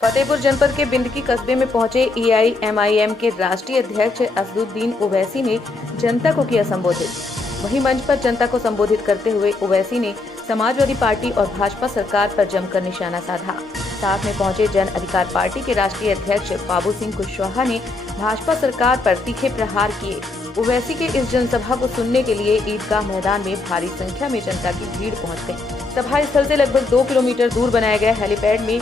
फतेहपुर जनपद के बिंदकी कस्बे में पहुंचे एआईएमआईएम के राष्ट्रीय अध्यक्ष असदुद्दीन ओवैसी ने जनता को किया संबोधित। वहीं मंच पर जनता को संबोधित करते हुए ओवैसी ने समाजवादी पार्टी और भाजपा सरकार पर जमकर निशाना साधा। साथ में पहुंचे जन अधिकार पार्टी के राष्ट्रीय अध्यक्ष बाबू सिंह कुशवाहा ने भाजपा सरकार पर तीखे प्रहार किए। ओवैसी के इस जनसभा को सुनने के लिए ईदगाह मैदान में भारी संख्या में जनता की भीड़ पहुंच गई। सभा स्थल से लगभग 2 किलोमीटर दूर बनाए गए हेलीपैड में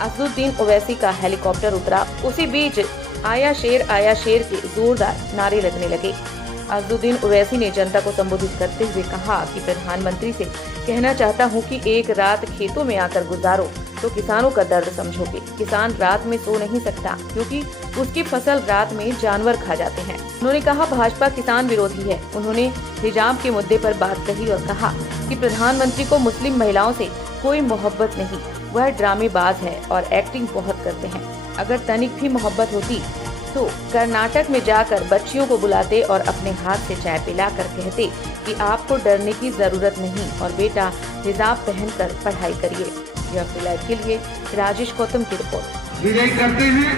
असदुद्दीन ओवैसी का हेलीकॉप्टर उतरा। उसी बीच आया शेर के जोरदार नारे लगने लगे। असदुद्दीन ओवैसी ने जनता को संबोधित करते हुए कहा कि प्रधानमंत्री से कहना चाहता हूं कि एक रात खेतों में आकर गुजारो तो किसानों का दर्द समझोगे। किसान रात में सो नहीं सकता क्योंकि उसकी फसल रात में जानवर खा जाते हैं। उन्होंने कहा भाजपा किसान विरोधी है। उन्होंने हिजाब के मुद्दे पर बात कही और कहा कि प्रधानमंत्री को मुस्लिम महिलाओं से कोई मोहब्बत नहीं, वह ड्रामेबाज है और एक्टिंग बहुत करते हैं। अगर तनिक भी मोहब्बत होती तो कर्नाटक में जाकर बच्चियों को बुलाते और अपने हाथ से चाय पिलाकर कहते कि आपको डरने की जरूरत नहीं और बेटा हिजाब पहनकर पढ़ाई करिए। यह फिलहाल के लिए राजेश गौतम की रिपोर्ट। विजयी करते हैं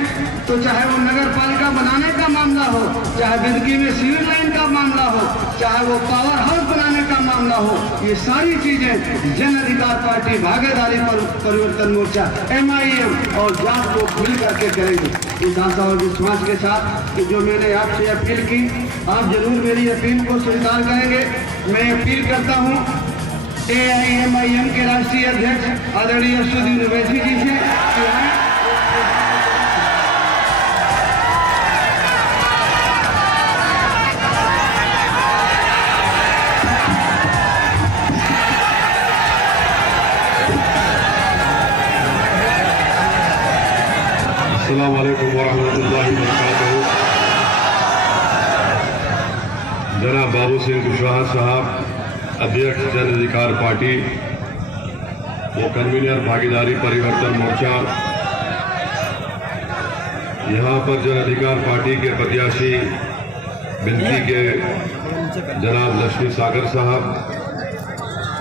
तो चाहे वो नगर पालिका बनाने का मामला हो, चाहे बिंदकी में सिविल लाइन का मामला हो, चाहे वो पावर हाउस बनाने का मामला हो, ये सारी चीजें जन अधिकार पार्टी, भागीदारी परिवर्तन मोर्चा, एमआईएम और जाट को मिल करके करेंगे। इस आशा और विश्वास के साथ कि जो मैंने आपसे अपील की, आप जरूर मेरी अपील को स्वीकार करेंगे। मैं अपील करता हूँ एआईएमआईएम के राष्ट्रीय अध्यक्ष आदरणीय असदुद्दीन ओवैसी जी से अस्सलाम वालेकुम वरहमतुल्लाहि वबरकातुहू। जनाब बाबू सिंह कुशवाहा साहब, अध्यक्ष जन अधिकार पार्टी वो कन्वीनर भागीदारी परिवर्तन मोर्चा, यहाँ पर जन अधिकार पार्टी के प्रत्याशी बिंदकी के जनाब लक्ष्मी सागर साहब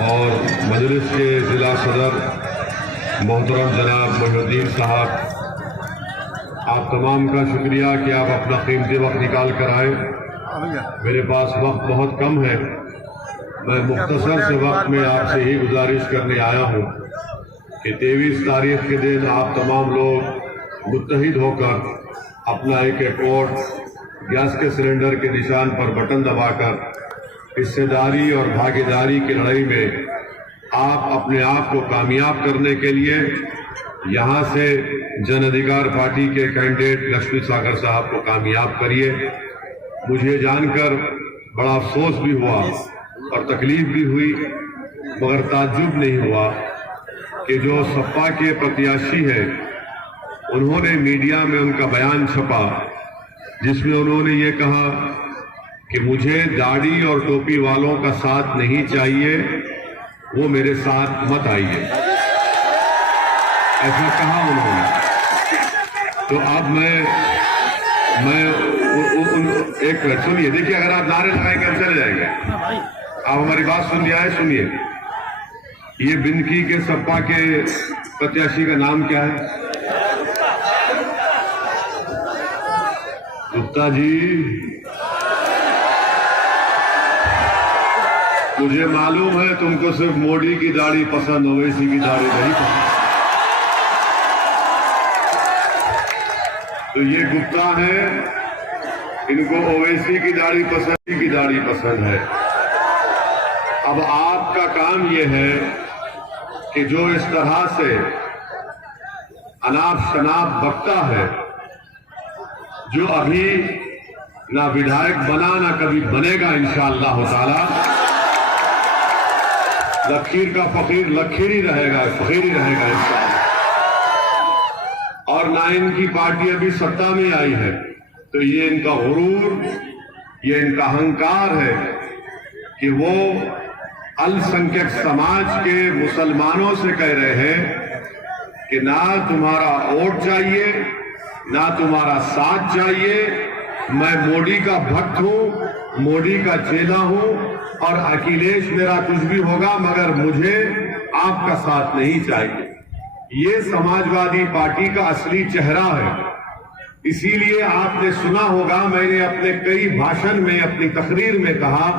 और मजलिस के जिला सदर मोहतरम जनाब मोहिउद्दीन साहब, आप तमाम का शुक्रिया कि आप अपना कीमती वक्त निकाल कर आए। मेरे पास वक्त बहुत कम है, मैं मुख्तसर से वक्त में आपसे ही गुजारिश करने आया हूं कि 23 तारीख के दिन आप तमाम लोग मुत्तहिद होकर अपना एक वोट गैस के सिलेंडर के निशान पर बटन दबाकर हिस्सेदारी और भागीदारी की लड़ाई में आप अपने आप को कामयाब करने के लिए यहाँ से जन अधिकार पार्टी के कैंडिडेट लक्ष्मी सागर साहब को कामयाब करिए। मुझे जानकर बड़ा अफसोस भी हुआ और तकलीफ भी हुई, मगर ताज्जुब नहीं हुआ कि जो सपा के प्रत्याशी हैं उन्होंने मीडिया में उनका बयान छपा जिसमें उन्होंने ये कहा कि मुझे दाढ़ी और टोपी वालों का साथ नहीं चाहिए, वो मेरे साथ मत आइए, ऐसा कहा उन्होंने। तो अब मैं एक सुनिए, देखिए अगर आप नारे लगाएंगे हम चले जाएंगे। आप हमारी बात सुन लिया है, सुनिए। ये बिंदकी के सपा के प्रत्याशी का नाम क्या है? गुप्ता जी, मुझे मालूम है तुमको सिर्फ मोदी की दाढ़ी पसंद, ओवैसी की दाढ़ी नहीं पसंद। तो ये गुप्ता है, इनको ओवैसी की दाढ़ी पसंद है। अब आपका काम ये है कि जो इस तरह से अनाप शनाप बकता है, जो अभी ना विधायक बना ना कभी बनेगा इंशाअल्लाह ताला, लखीर का फकीर लखीर ही रहेगा, फकीर ही रहेगा इंशाअल्लाह। और ना इनकी पार्टी अभी सत्ता में आई है, तो ये इनका गुरूर, ये इनका अहंकार है कि वो अल्पसंख्यक समाज के मुसलमानों से कह रहे हैं कि ना तुम्हारा वोट चाहिए, ना तुम्हारा साथ चाहिए, मैं मोदी का भक्त हूं, मोदी का चेला हूं और अखिलेश मेरा कुछ भी होगा मगर मुझे आपका साथ नहीं चाहिए। ये समाजवादी पार्टी का असली चेहरा है। इसीलिए आपने सुना होगा, मैंने अपने कई भाषण में, अपनी तकरीर में कहा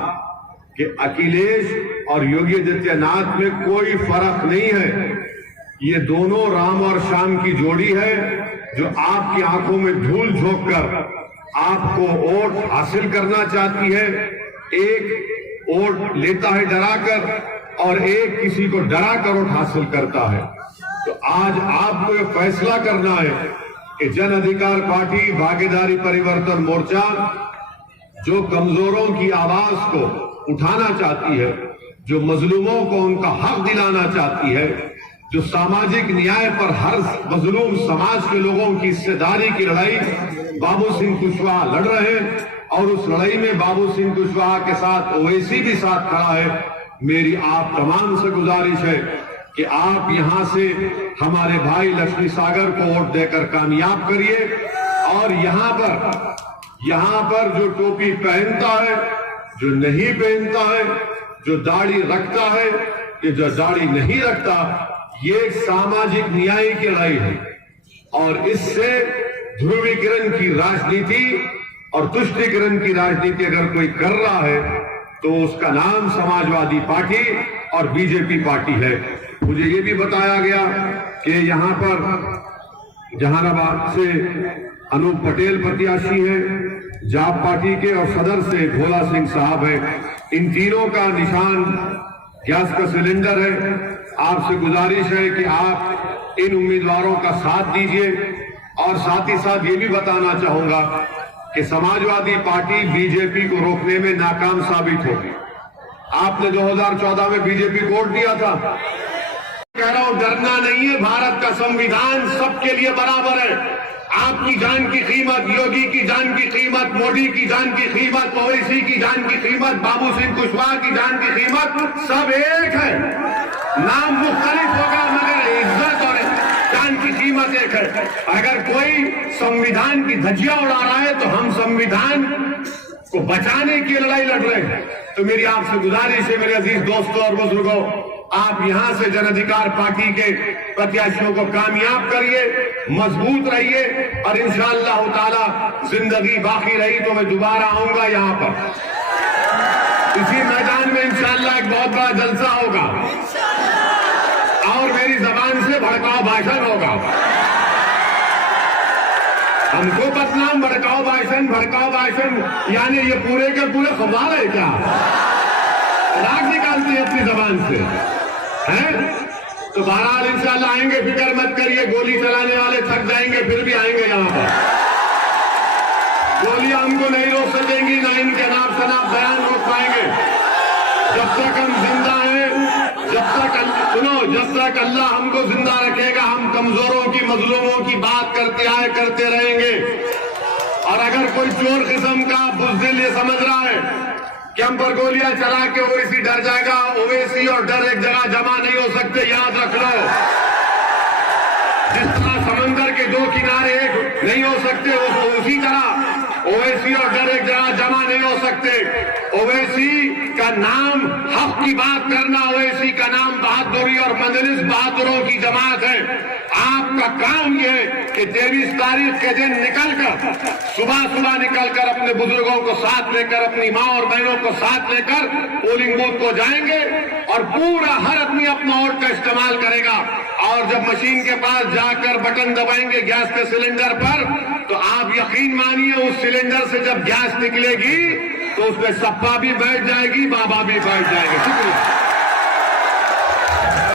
कि अखिलेश और योगी आदित्यनाथ में कोई फर्क नहीं है। ये दोनों राम और श्याम की जोड़ी है जो आपकी आंखों में धूल झोंक कर आपको वोट हासिल करना चाहती है। एक वोट लेता है डराकर और एक किसी को डराकर वोट हासिल करता है। तो आज आपको ये फैसला करना है कि जन अधिकार पार्टी भागीदारी परिवर्तन मोर्चा जो कमजोरों की आवाज को उठाना चाहती है, जो मजलूमों को उनका हक दिलाना चाहती है, जो सामाजिक न्याय पर हर मजलूम समाज के लोगों की हिस्सेदारी की लड़ाई बाबू सिंह कुशवाहा लड़ रहे हैं और उस लड़ाई में बाबू सिंह कुशवाहा के साथ ओवैसी भी साथ खड़ा है। मेरी आप तमाम से गुजारिश है कि आप यहां से हमारे भाई लक्ष्मी सागर को वोट देकर कामयाब करिए और यहां पर जो टोपी पहनता है, जो नहीं पहनता है, जो दाढ़ी रखता है, कि जो दाढ़ी नहीं रखता, ये एक सामाजिक न्याय की लड़ाई है और इससे ध्रुवीकरण की राजनीति और तुष्टीकरण की राजनीति अगर कोई कर रहा है तो उसका नाम समाजवादी पार्टी और बीजेपी पार्टी है। मुझे ये भी बताया गया कि यहां पर जहानाबाद से अनूप पटेल प्रत्याशी है, जाप पार्टी के, और सदर से भोला सिंह साहब है। इन तीनों का निशान गैस का सिलेंडर है। आपसे गुजारिश है कि आप इन उम्मीदवारों का साथ दीजिए और साथ ही साथ ये भी बताना चाहूंगा कि समाजवादी पार्टी बीजेपी को रोकने में नाकाम साबित होगी। आपने 2014 में बीजेपी को वोट दिया था। कह रहा हूं, डरना नहीं है। भारत का संविधान सबके लिए बराबर है। आपकी जान की कीमत, योगी की जान की कीमत, मोदी की जान की कीमत, ओवैसी की जान की कीमत, बाबू सिंह कुशवाहा की जान की कीमत सब एक है। नाम मुख्तलिफ होगा मगर इज्जत और जान की कीमत एक है। अगर कोई संविधान की धज्जियां उड़ा रहा है तो हम संविधान को बचाने की लड़ाई लड़ रहे हैं। तो मेरी आपसे गुजारिश है मेरे अजीज दोस्तों और बुजुर्गों, आप यहां से जन अधिकार पार्टी के प्रत्याशियों को कामयाब करिए, मजबूत रहिए और इंशाअल्लाह ताला जिंदगी बाकी रही तो मैं दोबारा आऊंगा यहां पर। इसी मैदान में इंशाअल्लाह एक बहुत बड़ा जलसा होगा और मेरी जबान से भड़काऊ भाषण होगा। हमको बदनाम भड़काऊ भाषण यानी ये पूरे के पूरे खबर है क्या? राग निकालती है अपनी जबान से, हैं? तो बहरहाल इंशाअल्लाह आएंगे, फिक्र मत करिए। गोली चलाने वाले थक जाएंगे फिर भी आएंगे यहाँ पर। गोलियां हमको नहीं रोक सकेंगी, ना इनके नाम शनाब बयान रोक पाएंगे। जब तक हम जिंदा हैं, जब तक अल्लाह हमको जिंदा रखेगा, हम कमजोरों की, मजलूमों की बात करते रहेंगे। और अगर कोई चोर किस्म का बुज़दिल ये समझ रहा है कि हम पर गोलियां चला के ओवैसी डर जाएगा, ओवैसी और डर एक जगह जमा नहीं हो सकते, याद रख लो। जिस तरह समंदर के दो किनारे एक नहीं हो सकते, उसी तरह ओवैसी और डर एक जगह जमा नहीं हो सकते। ओवैसी का नाम हक की बात करना, ओवैसी का नाम बहादुरी और मजलिस बहादुरों की जमात है। आपका काम यह है कि 23 तारीख के दिन निकलकर, सुबह निकलकर अपने बुजुर्गों को साथ लेकर, अपनी मां और बहनों को साथ लेकर पोलिंग बूथ को जाएंगे और पूरा हर आदमी अपना वोट का इस्तेमाल करेगा। और जब मशीन के पास जाकर बटन दबाएंगे गैस के सिलेंडर पर, तो आप यकीन मानिए उस सिलेंडर से जब गैस निकलेगी तो उसमें सप्पा भी बैठ जाएगी, बाबा भी बैठ जाएंगे। शुक्रिया।